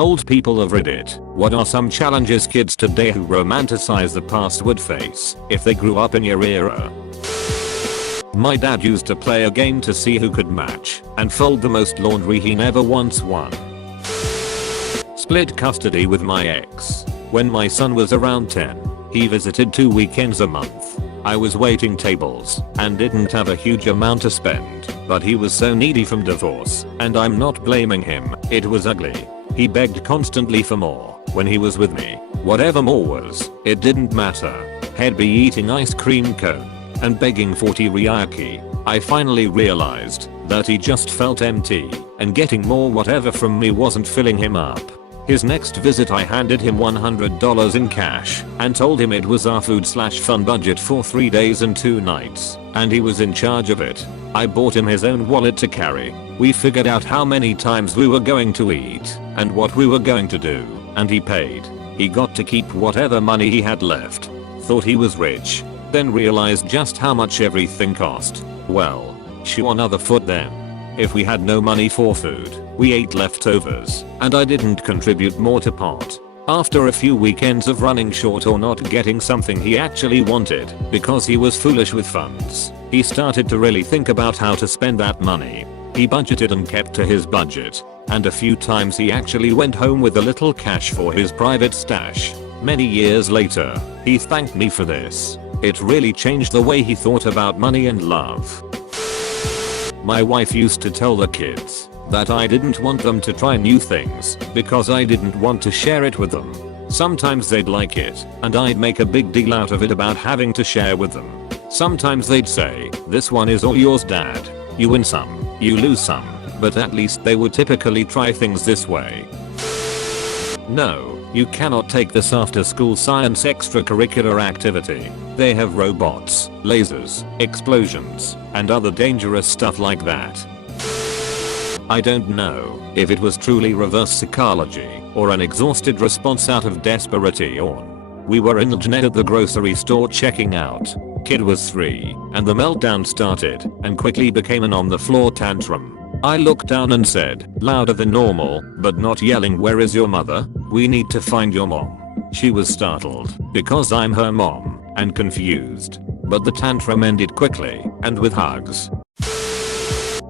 Old people of Reddit, what are some challenges kids today who romanticize the past would face if they grew up in your era? My dad used to play a game to see who could match and fold the most laundry he never once won. Split custody with my ex. When my son was around 10, he visited 2 weekends a month. I was waiting tables and didn't have a huge amount to spend, but he was so needy from divorce, and I'm not blaming him, it was ugly. He begged constantly for more when he was with me. Whatever more was, it didn't matter. He'd be eating ice cream cone and begging for teriyaki. I finally realized that he just felt empty, and getting more whatever from me wasn't filling him up. His next visit I handed him $100 in cash and told him it was our food/fun budget for 3 days and 2 nights, and he was in charge of it. I bought him his own wallet to carry. We figured out how many times we were going to eat and what we were going to do, and he paid. He got to keep whatever money he had left. Thought he was rich, then realized just how much everything cost. Well, shoe on other foot then. If we had no money for food, we ate leftovers, and I didn't contribute more to pot. After a few weekends of running short or not getting something he actually wanted because he was foolish with funds, he started to really think about how to spend that money. He budgeted and kept to his budget, and a few times he actually went home with a little cash for his private stash. Many years later, he thanked me for this. It really changed the way he thought about money and love. My wife used to tell the kids that I didn't want them to try new things because I didn't want to share it with them. Sometimes they'd like it, and I'd make a big deal out of it about having to share with them. Sometimes they'd say, "This one is all yours, Dad. You win some, you lose some," but at least they would typically try things this way. No, you cannot take this after-school science extracurricular activity. They have robots, lasers, explosions, and other dangerous stuff like that. I don't know if it was truly reverse psychology or an exhausted response out of desperation. We were in the Jeanette at the grocery store checking out. Kid was 3, and the meltdown started and quickly became an on-the-floor tantrum. I looked down and said, louder than normal, but not yelling, "Where is your mother? We need to find your mom." She was startled because I'm her mom and confused, but the tantrum ended quickly and with hugs.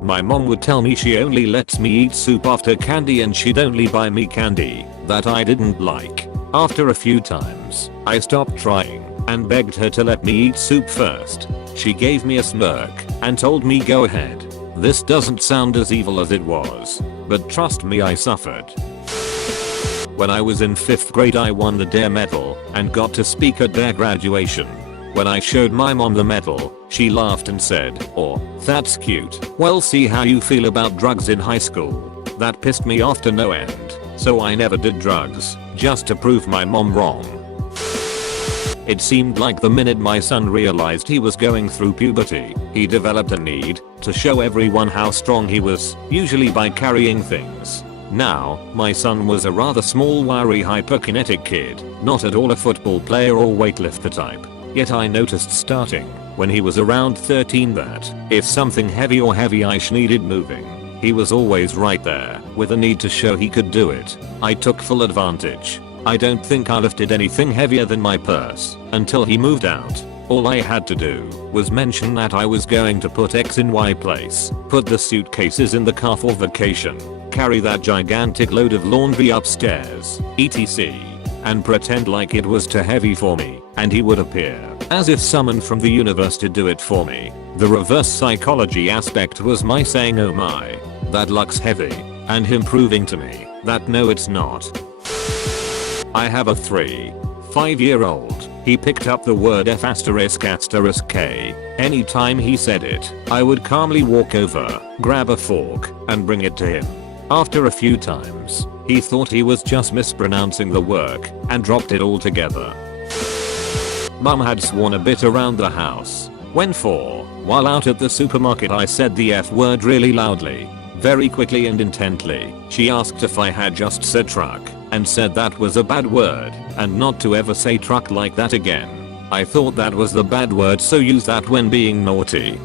My mom would tell me she only lets me eat soup after candy, and she'd only buy me candy that I didn't like. After a few times, I stopped trying and begged her to let me eat soup first. She gave me a smirk and told me, "Go ahead." This doesn't sound as evil as it was, but trust me, I suffered. When I was in 5th grade, I won the Dare medal and got to speak at their graduation. When I showed my mom the medal, she laughed and said, "Oh, that's cute. Well, see how you feel about drugs in high school." That pissed me off to no end, so I never did drugs, just to prove my mom wrong. It seemed like the minute my son realized he was going through puberty, he developed a need to show everyone how strong he was, usually by carrying things. Now, my son was a rather small, wiry, hyperkinetic kid, not at all a football player or weightlifter type. Yet I noticed starting when he was around 13 that if something heavy or heavy-ish needed moving, he was always right there with a need to show he could do it. I took full advantage. I don't think I lifted anything heavier than my purse until he moved out. All I had to do was mention that I was going to put X in Y place, put the suitcases in the car for vacation, carry that gigantic load of laundry upstairs, etc., and pretend like it was too heavy for me, and he would appear, as if summoned from the universe to do it for me. The reverse psychology aspect was my saying, "Oh my, that looks heavy," and him proving to me that no, it's not. I have a 3-5-year-old. He picked up the word F***K. Anytime he said it, I would calmly walk over, grab a fork, and bring it to him. After a few times, he thought he was just mispronouncing the word and dropped it altogether. Mum had sworn a bit around the house. While out at the supermarket, I said the F word really loudly. Very quickly and intently, she asked if I had just said truck, and said that was a bad word and not to ever say truck like that again. I thought that was the bad word, so use that when being naughty.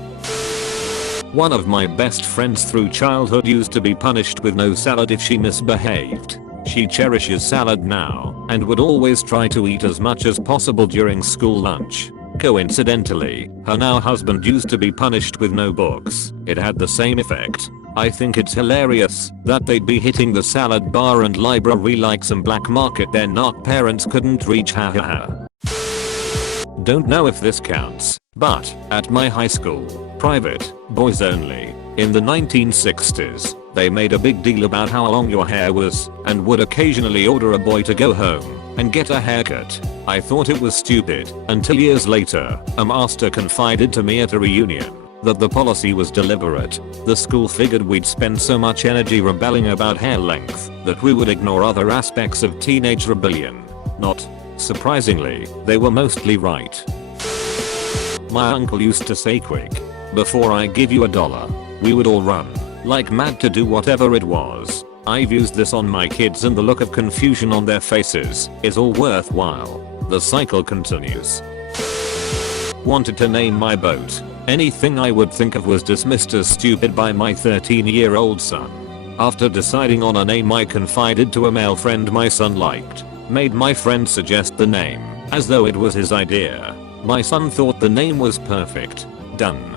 One of my best friends through childhood used to be punished with no salad if she misbehaved. She cherishes salad now and would always try to eat as much as possible during school lunch. Coincidentally, her now husband used to be punished with no books. It had the same effect. I think it's hilarious that they'd be hitting the salad bar and library like some black market their narc parents couldn't reach, hahaha. Don't know if this counts, but at my high school, private, boys only, in the 1960s, they made a big deal about how long your hair was and would occasionally order a boy to go home and get a haircut. I thought it was stupid until years later, a master confided to me at a reunion that the policy was deliberate. The school figured we'd spend so much energy rebelling about hair length that we would ignore other aspects of teenage rebellion. Not surprisingly, they were mostly right. My uncle used to say, quick, before I give you $1, we would all run like mad to do whatever it was. I've used this on my kids and the look of confusion on their faces is all worthwhile. The cycle continues. Wanted to name my boat. Anything I would think of was dismissed as stupid by my 13-year-old son. After deciding on a name, I confided to a male friend my son liked. Made my friend suggest the name, as though it was his idea. My son thought the name was perfect. Done.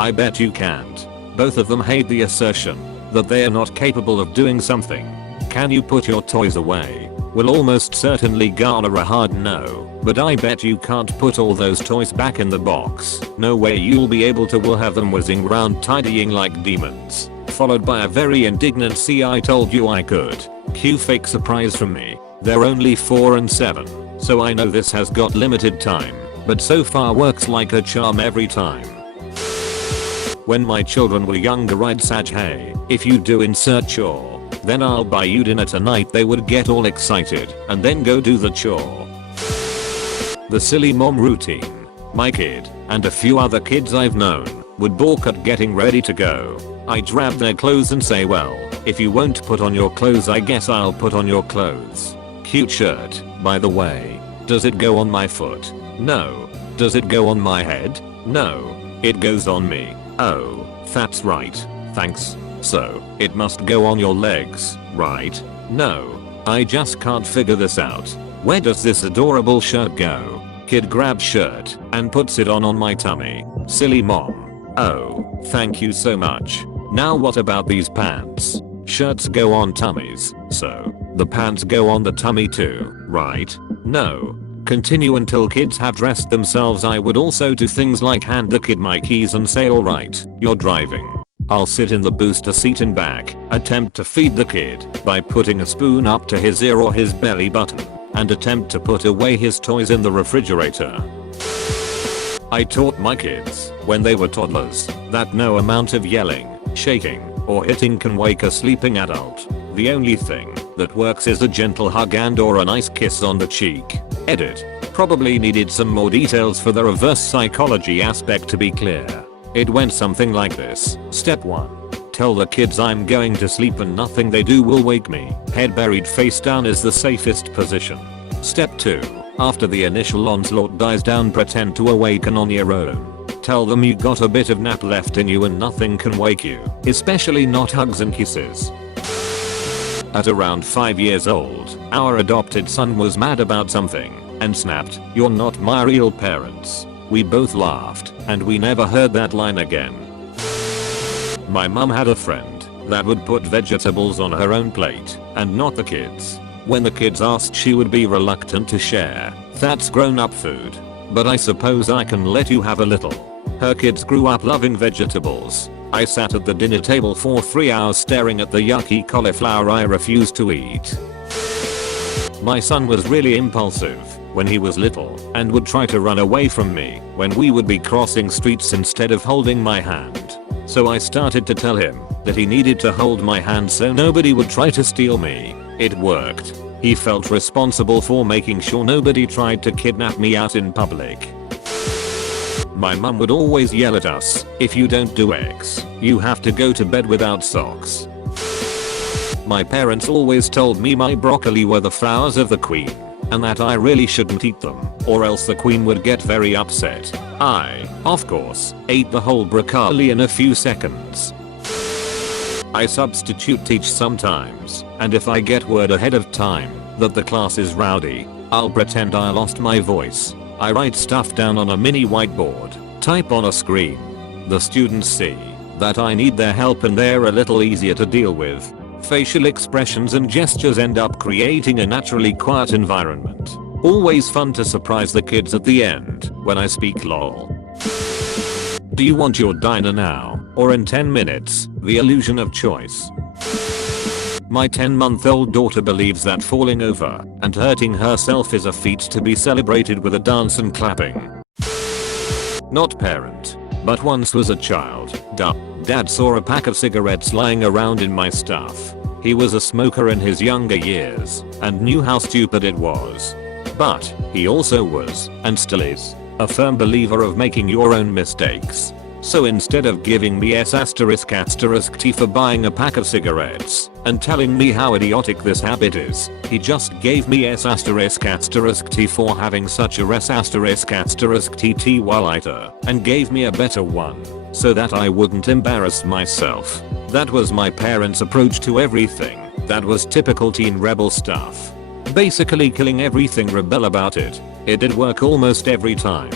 I bet you can't. Both of them hate the assertion that they are not capable of doing something. Can you put your toys away? Will almost certainly garner a hard no, but I bet you can't put all those toys back in the box. No way you'll be able to. Will have them whizzing round tidying like demons. Followed by a very indignant "see, I told you I could." Cue fake surprise from me. They're only 4 and 7, so I know this has got limited time, but so far works like a charm every time. When my children were younger, I'd say, hey, if you do insert chore, then I'll buy you dinner tonight. They would get all excited and then go do the chore. The silly mom routine. My kid and a few other kids I've known would balk at getting ready to go. I'd grab their clothes and say, well, if you won't put on your clothes, I guess I'll put on your clothes. Cute shirt, by the way. Does it go on my foot? No. Does it go on my head? No. It goes on me. Oh, that's right. Thanks. So, it must go on your legs, right? No. I just can't figure this out. Where does this adorable shirt go? Kid grabs shirt and puts it on my tummy. Silly mom. Oh, thank you so much. Now what about these pants? Shirts go on tummies, so the pants go on the tummy too, right? No. Continue until kids have dressed themselves. I would also do things like hand the kid my keys and say, alright, you're driving. I'll sit in the booster seat and back, attempt to feed the kid by putting a spoon up to his ear or his belly button, and attempt to put away his toys in the refrigerator. I taught my kids, when they were toddlers, that no amount of yelling, shaking, or hitting can wake a sleeping adult. The only thing that works is a gentle hug and or a nice kiss on the cheek. Edit. Probably needed some more details for the reverse psychology aspect to be clear. It went something like this. Step 1. Tell the kids I'm going to sleep and nothing they do will wake me. Head buried face down is the safest position. Step 2. After the initial onslaught dies down, pretend to awaken on your own. Tell them you got a bit of nap left in you and nothing can wake you, especially not hugs and kisses. At around 5 years old, our adopted son was mad about something and snapped, "You're not my real parents." We both laughed and we never heard that line again. My mum had a friend that would put vegetables on her own plate and not the kids. When the kids asked, she would be reluctant to share. That's grown-up food. But I suppose I can let you have a little. Her kids grew up loving vegetables. I sat at the dinner table for 3 hours staring at the yucky cauliflower I refused to eat. My son was really impulsive when he was little and would try to run away from me when we would be crossing streets instead of holding my hand. So I started to tell him that he needed to hold my hand so nobody would try to steal me. It worked. He felt responsible for making sure nobody tried to kidnap me out in public. My mum would always yell at us, "If you don't do X, you have to go to bed without socks." My parents always told me my broccoli were the flowers of the queen, and that I really shouldn't eat them, or else the queen would get very upset. I, of course, ate the whole broccoli in a few seconds. I substitute teach sometimes, and if I get word ahead of time that the class is rowdy, I'll pretend I lost my voice. I write stuff down on a mini whiteboard, type on a screen. The students see that I need their help and they're a little easier to deal with. Facial expressions and gestures end up creating a naturally quiet environment. Always fun to surprise the kids at the end when I speak lol. Do you want your diner now or in 10 minutes? The illusion of choice. My 10-month-old daughter believes that falling over and hurting herself is a feat to be celebrated with a dance and clapping. Not parent, but once was a child. Dad saw a pack of cigarettes lying around in my stuff. He was a smoker in his younger years and knew how stupid it was. But he also was, and still is, a firm believer of making your own mistakes. So instead of giving me S***T for buying a pack of cigarettes and telling me how idiotic this habit is, he just gave me S***T for having such a S***T lighter and gave me a better one so that I wouldn't embarrass myself. That was my parents' approach to everything. That was typical teen rebel stuff. Basically killing everything rebel about it. It did work almost every time.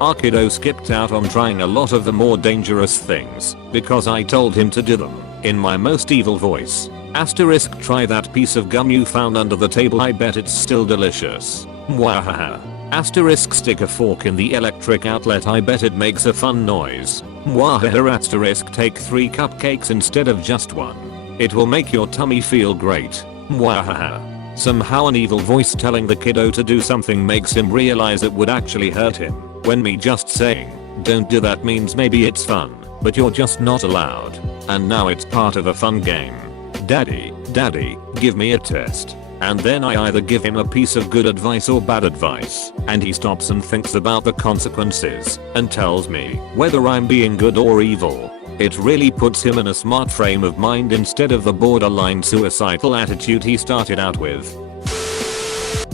Our kiddo skipped out on trying a lot of the more dangerous things because I told him to do them in my most evil voice. Asterisk, try that piece of gum you found under the table, I bet it's still delicious. Mwahaha. Asterisk, stick a fork in the electric outlet, I bet it makes a fun noise. Mwahaha. Asterisk, take 3 cupcakes instead of just 1. It will make your tummy feel great. Mwahaha. Somehow an evil voice telling the kiddo to do something makes him realize it would actually hurt him, when me just saying, don't do that means maybe it's fun, but you're just not allowed. And now it's part of a fun game. Daddy, give me a test. And then I either give him a piece of good advice or bad advice, and he stops and thinks about the consequences, and tells me whether I'm being good or evil. It really puts him in a smart frame of mind instead of the borderline suicidal attitude he started out with.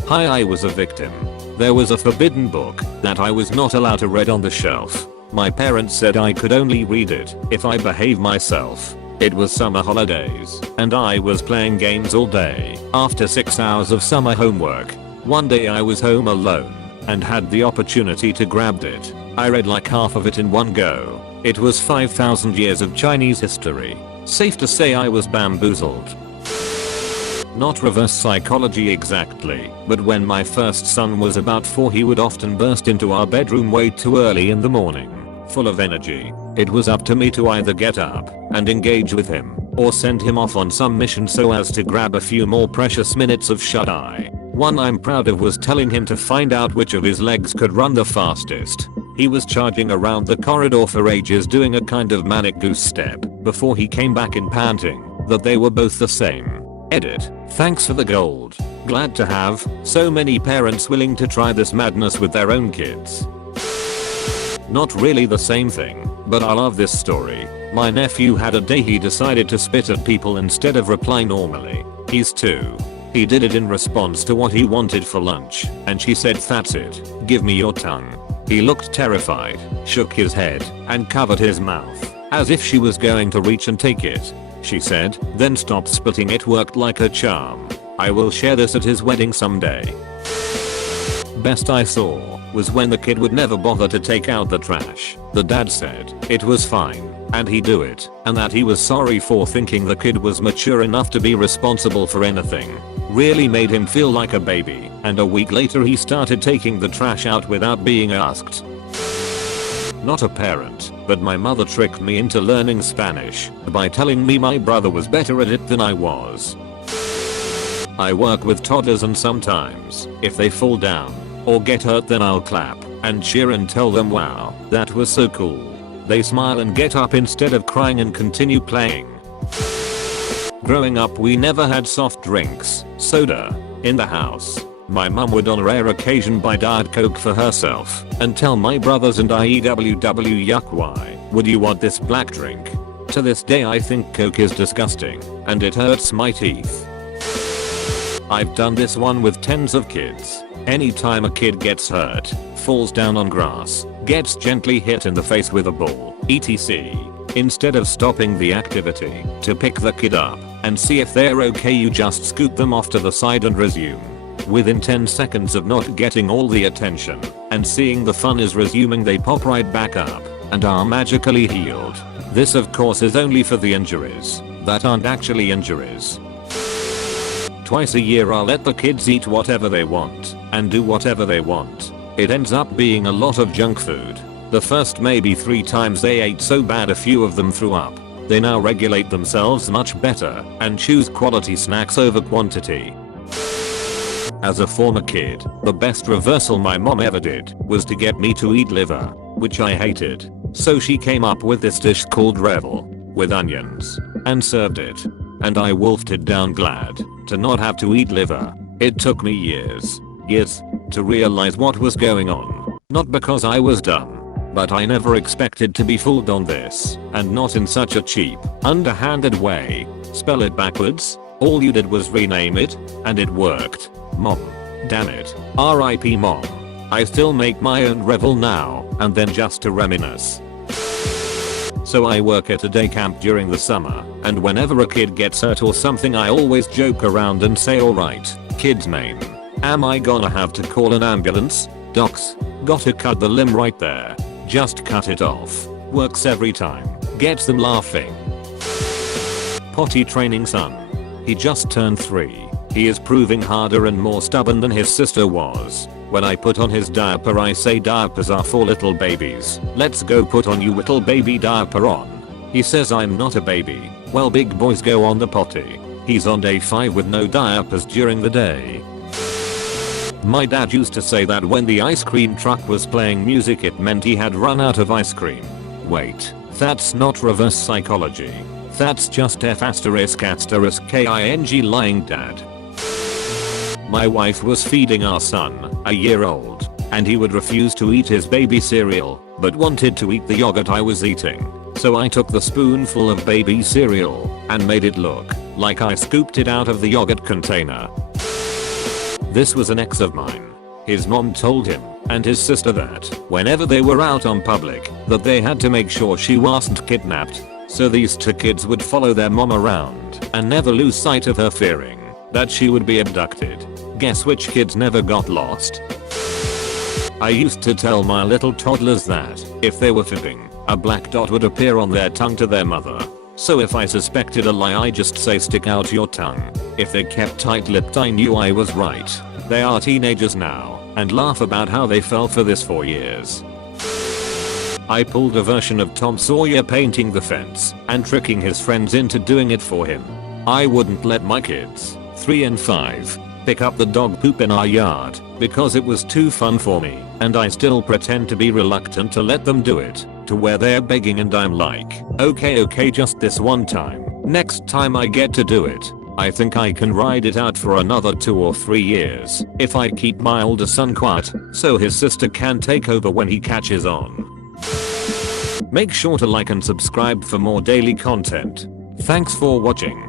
Hi, I was a victim. There was a forbidden book that I was not allowed to read on the shelf. My parents said I could only read it if I behave myself. It was summer holidays, and I was playing games all day after 6 hours of summer homework. One day I was home alone and had the opportunity to grab it. I read like half of it in one go. It was 5,000 years of Chinese history. Safe to say I was bamboozled. Not reverse psychology exactly, but when my first son was about 4 he would often burst into our bedroom way too early in the morning, full of energy. It was up to me to either get up and engage with him, or send him off on some mission so as to grab a few more precious minutes of shut-eye. One I'm proud of was telling him to find out which of his legs could run the fastest. He was charging around the corridor for ages doing a kind of manic goose step before he came back in panting that they were both the same. Edit. Thanks for the gold. Glad to have so many parents willing to try this madness with their own kids. Not really the same thing, but I love this story. My nephew had a day he decided to spit at people instead of reply normally. He's 2. He did it in response to what he wanted for lunch, and she said, "That's it, give me your tongue." He looked terrified, shook his head, and covered his mouth, as if she was going to reach and take it. She said, then stopped spitting. It worked like a charm. I will share this at his wedding someday. Best I saw was when the kid would never bother to take out the trash. The dad said it was fine, and he'd do it, and that he was sorry for thinking the kid was mature enough to be responsible for anything. Really made him feel like a baby, and a week later he started taking the trash out without being asked. Not a parent, but my mother tricked me into learning Spanish by telling me my brother was better at it than I was. I work with toddlers, and sometimes, if they fall down or get hurt, then I'll clap and cheer and tell them, "Wow, that was so cool." They smile and get up instead of crying and continue playing. Growing up we never had soft drinks, soda, in the house. My mum would on a rare occasion buy Diet Coke for herself and tell my brothers and I, "EWW, yuck, why would you want this black drink?" To this day I think Coke is disgusting, and it hurts my teeth. I've done this one with tens of kids. Anytime a kid gets hurt, falls down on grass, gets gently hit in the face with a ball, etc. Instead of stopping the activity to pick the kid up, and see if they're okay. You just scoot them off to the side and resume. Within 10 seconds of not getting all the attention and seeing the fun is resuming, they pop right back up and are magically healed. This of course is only for the injuries that aren't actually injuries. Twice a year I'll let the kids eat whatever they want and do whatever they want. It ends up being a lot of junk food. The first maybe 3 times they ate so bad a few of them threw up. They now regulate themselves much better and choose quality snacks over quantity. As a former kid, the best reversal my mom ever did was to get me to eat liver, which I hated. So she came up with this dish called revel, with onions, and served it. And I wolfed it down, glad to not have to eat liver. It took me years to realize what was going on. Not because I was dumb, but I never expected to be fooled on this, and not in such a cheap, underhanded way. Spell it backwards. All you did was rename it, and it worked. Mom. Damn it. R.I.P. Mom. I still make my own revel now and then just to reminisce. So I work at a day camp during the summer, and whenever a kid gets hurt or something I always joke around and say, alright, kid's name. Am I gonna have to call an ambulance? Docs, gotta cut the limb right there. Just cut it off. Works every time. Gets them laughing. Potty training son. He just turned 3. He is proving harder and more stubborn than his sister was. When I put on his diaper I say, diapers are for little babies. Let's go put on you little baby diaper on. He says I'm not a baby. Well, big boys go on the potty. He's on day 5 with no diapers during the day. My dad used to say that when the ice cream truck was playing music it meant he had run out of ice cream. Wait, that's not reverse psychology. That's just F***ing lying dad. My wife was feeding our son, a year old, and he would refuse to eat his baby cereal, but wanted to eat the yogurt I was eating. So I took the spoonful of baby cereal and made it look like I scooped it out of the yogurt container. This was an ex of mine. His mom told him and his sister that whenever they were out on public that they had to make sure she wasn't kidnapped. So these 2 kids would follow their mom around and never lose sight of her, fearing that she would be abducted. Guess which kids never got lost? I used to tell my little toddlers that if they were fibbing, a black dot would appear on their tongue to their mother. So if I suspected a lie I just say, stick out your tongue. If they kept tight-lipped I knew I was right. They are teenagers now and laugh about how they fell for this for years. I pulled a version of Tom Sawyer painting the fence and tricking his friends into doing it for him. I wouldn't let my kids, 3 and 5, pick up the dog poop in our yard because it was too fun for me, and I still pretend to be reluctant to let them do it, to where they're begging and I'm like, okay just this one time. Next time I get to do it, I think I can ride it out for another 2 or 3 years if I keep my older son quiet so his sister can take over when he catches on. Make sure to like and subscribe for more daily content. Thanks for watching.